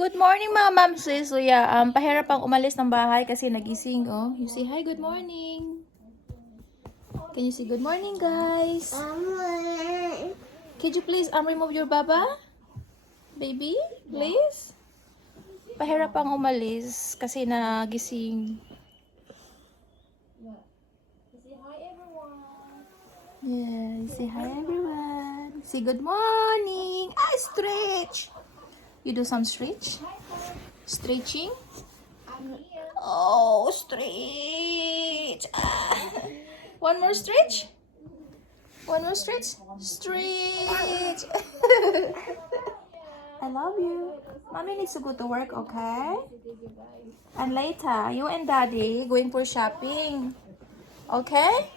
Good morning mga ma'am sis. So yeah, pahirap pang umalis ng bahay kasi nagising, oh. You say hi, good morning. Can you say good morning, guys? Could you please remove your baba? Baby, please? Pahirap pang umalis kasi nagising. Yeah, say hi everyone. Say good morning. Stretch. You do some stretch? Stretching? Oh, stretch. One more stretch? One more stretch? Stretch. I love you. Mommy needs to go to work, okay? And later, you and Daddy going for shopping. Okay?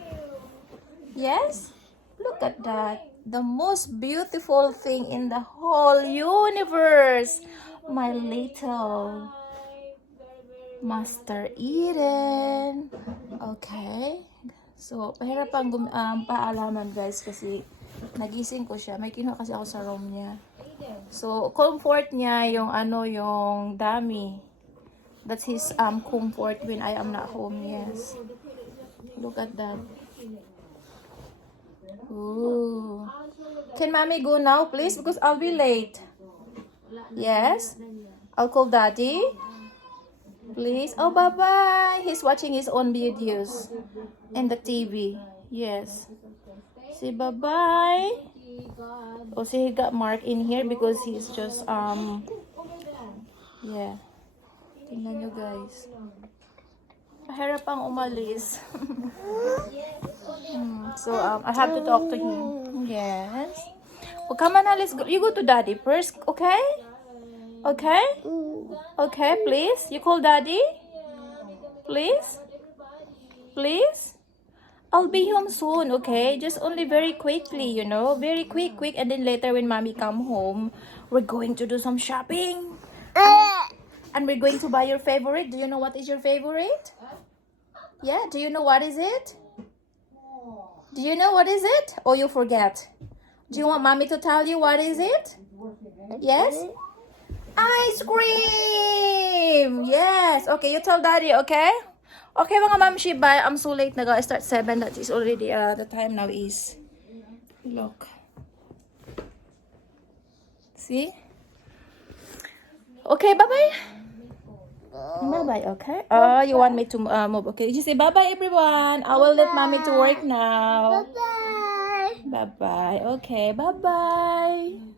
Yes? Look at that. The most beautiful thing in the whole universe. My little Master Eden. Okay. So, pahirap pang paalaman guys kasi nagising ko siya. May kinuha kasi ako sa room niya. So, comfort niya yung yung dummy. That's his comfort when I am not home. Yes. Look at that. Ooh. Can mommy go now, please? Because I'll be late. Yes? I'll call daddy. Please. Oh, bye-bye. He's watching his own videos in the TV. Yes. Say bye-bye. Oh, see, he got Mark in here because he's just, yeah. Tingnan nyo, guys. Mahirap pang umalis. So, I have to talk to him. Yes. Well, come on now, let's go. You go to daddy first, okay? Okay? Okay, please. You call daddy? Please? Please? I'll be home soon, okay? Just only very quickly, you know? Very quick. And then later when mommy come home, we're going to do some shopping. And we're going to buy your favorite. Do you know what is your favorite? Yeah, do you know what is it? Do you know what is it? Or you forget? Do you want mommy to tell you what is it? Yes? Ice cream! Yes! Okay, you tell daddy, okay? Okay mga ma'am, bye. I'm so late na. I start 7. That is already, the time now is... Look. See? Okay, bye-bye. Bye-bye, okay? Oh, you want me to move? Okay, you say bye-bye, everyone. I will let mommy to work now. Bye-bye. Bye-bye. Okay, bye-bye.